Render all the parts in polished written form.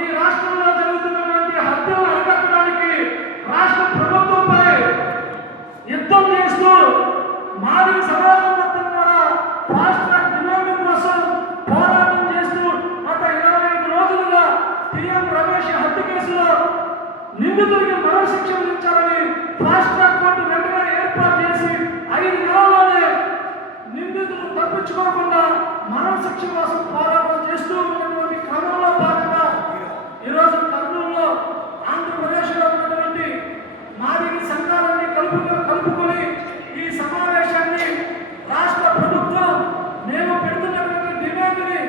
ఈ రాష్ట్రంలో జరుగుతున్నటువంటి హత్యలు అరికట్టడానికి రాష్ట్ర ప్రభుత్వంపై యుద్ధం చేస్తూ మాదిగ సమాజం మొత్తం కూడా ఫాస్ట్ ట్రాక్ డిమాండ్ కోసం పోరాటం చేస్తూ గత 25 రోజులుగా టీఎం రమేష్ హత్య కేసులో నిందితుడికి మరణశిక్ష విధించాలని ఫాస్ట్ ట్రాక్ కోర్టు వెంటనే ఏర్పాటు చేసి 5 నెలల్లోనే నిందితులు తప్పించుకోకుండా మరణశిక్ష కోసం పోరాటం చేస్తూ ఉన్నటువంటి క్రమంలో భాగంగా ఈరోజు కర్నూలులో ఆంధ్రప్రదేశ్లో ఉన్నటువంటి మాదిగ సంఘాలన్నీ కలుపుకొని ఈ సమావేశాన్ని రాష్ట్ర ప్రభుత్వం మేము పెడుతున్నటువంటి డిమాండ్ని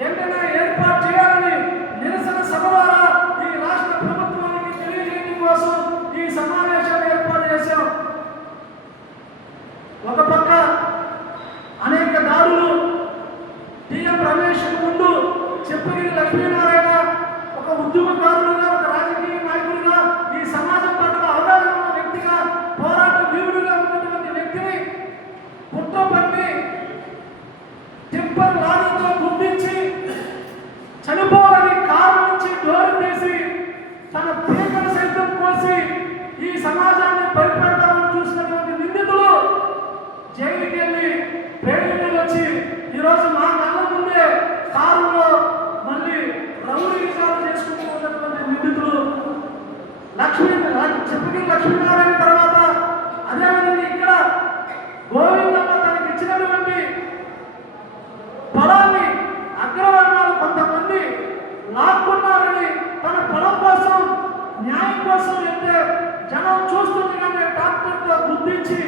వెంటనే ఏర్పాటు చేయాలని నిరసన సభ ద్వారా ఈ రాష్ట్ర ప్రభుత్వానికి తెలియజేయడం కోసం ఈ సమావేశాన్ని ఏర్పాటు చేశాం. ఒక పక్క అనేక దాడులు టీఎం రమేష్ ముందు చెప్పగిరి లక్ష్మీనారాయణ ఒక ఉద్యమకారులుగా ఒక రాజకీయ నాయకుడిగా ఈ సమాజం పట్ల అవగాహన ఉన్న వ్యక్తిగా పోరాట వీరుడిగా ఉన్నటువంటి వ్యక్తిని కుట్రపట్టి టిప్పర్ లారీతో గుర్తించి చనిపోవాలని కారు నుంచి డోరు తీసి తన పీకలు సైతం కోసి ఈ సమాజాన్ని భయపెడతామని చూసినటువంటి నిందితులు జైలుకి వెళ్ళి పేరుకి వచ్చి ఈరోజు మా కళ్ళ ముందే కారులో మళ్ళీ రౌడీ విషయాలు చేసుకుంటూ ఉన్నటువంటి నిందితులు చెప్పగిరి లక్ష్మీనారాయణ తర్వాత అదేవిధంగా ఇక్కడ గోవిందమ్మ తనకి ఇచ్చినటువంటి పొలాన్ని అగ్రవర్ణాలు కొంతమంది లాక్కున్నారని తన పొలం కోసం న్యాయం కోసం వెళ్తే జనం చూస్తుండగానే డాక్టర్తో గుర్తించి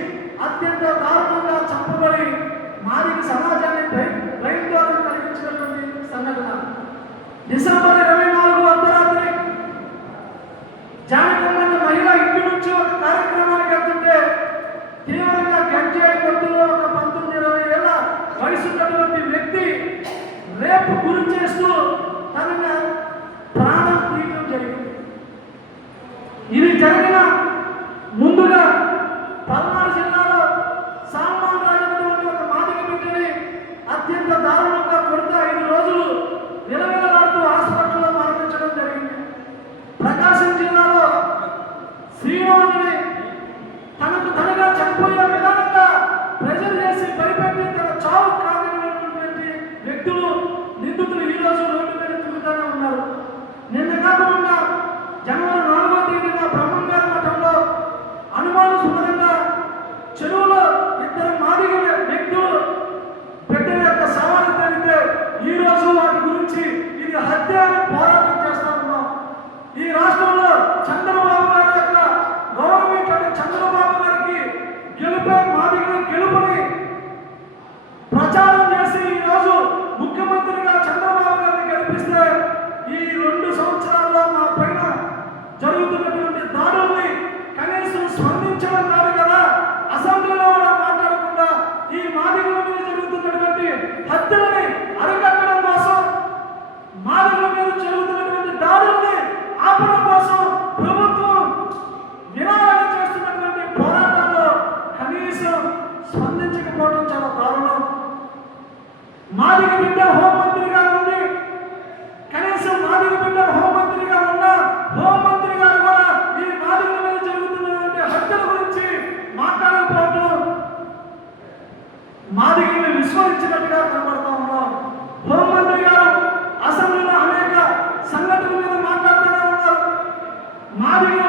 అత్యంత దారుణంగా చంపబడి మాదిగ సమాజాన్ని భయందోళన కలిగించినటువంటి సంఘటన. డిసెంబర్ 24 అర్ధరాత్రి జానకమ్మ మహిళ ఇంటి నుంచి ఒక కార్యక్రమానికి వెళ్తుంటే తీవ్రంగా గంజాయి మత్తులో ఒక 19-20 ఏళ్ల వయసున్నటువంటి వ్యక్తి రేపు గురి చేస్తూ తనని ప్రాణం తీయడం జరిగింది. ఇది జరిగిన ముందుగా పల్నాడు జిల్లాలో సాల్మాన్ రాజు ఒక మాదిగ బిడ్డని అత్యంత దారుణంగా కొడితే 5 రోజులు నిలవేలాడుతూ హాస్పిటల్లో మరణించడం జరిగింది. ప్రకాశం జిల్లాలో శ్రీరాముని తనకు తనగా చనిపోయే విధానంగా ప్రెజర్ చేసి భయపెట్టి తన చావు కారణమైనటువంటి వ్యక్తులు నిందితులు ఈ రోజు రోడ్డు మీద తిరుగుతూనే ఉన్నారు. నిన్న కాకుండా జనవరి 4వ తేదీన బ్రహ్మంగారి మఠంలో అనుమానాస్పదంగా చెరువులో 2 మాదిగ వ్యక్తులు బిడ్డ యొక్క సవాలు తెలితే ఈ రోజు వాటి గురించి ఇది హత్య అని పోరాటం చేస్తా ఉన్నాం. ఈ రాష్ట్రంలో చంద్రబాబు గారి యొక్క గవర్నమెంట్ అంటే చంద్రబాబు గారికి గెలుపే మాదిగల గెలుపుని ప్రచారం చేసి ఈరోజు ముఖ్యమంత్రిగా చంద్రబాబు గారిని గెలిపిస్తే ఈ 2 సంవత్సరాల్లో మా పైన జరుగుతున్నటువంటి దాడుల్ని కనీసం స్పందించడం కాదు కదా, అసెంబ్లీలో కూడా మాట్లాడకుండా ఈ మాదిగల మీద జరుగుతున్నటువంటి హత్యలని అరికట్టడం కోసం, మాదిగల మీద జరుగుతున్నటువంటి దాడుల్ని ఆపడం కోసం ప్రభుత్వం వినాలని చేస్తున్నటువంటి పోరాటంలో కనీసం స్పందించకపోవడం చాలా దారుణం. మాదిగ బిడ్డ హోంమంత్రిగా ఉంది, కనీసం మాదిగ బిడ్డ హోంమంత్రిగా ఉన్న హోంమంత్రి గారు కూడా ఈ మాదిగల మీద జరుగుతున్నటువంటి హత్యల గురించి మాట్లాడకపోవడం మాదిగల్ని విస్మరించినట్టుగా కనబడతా ఉన్నాం. హోంమంత్రి గారు అసెంబ్లీలో అనేక సంఘటనల మీద మాట్లాడుతూనే ఉన్నారు. మాదిగ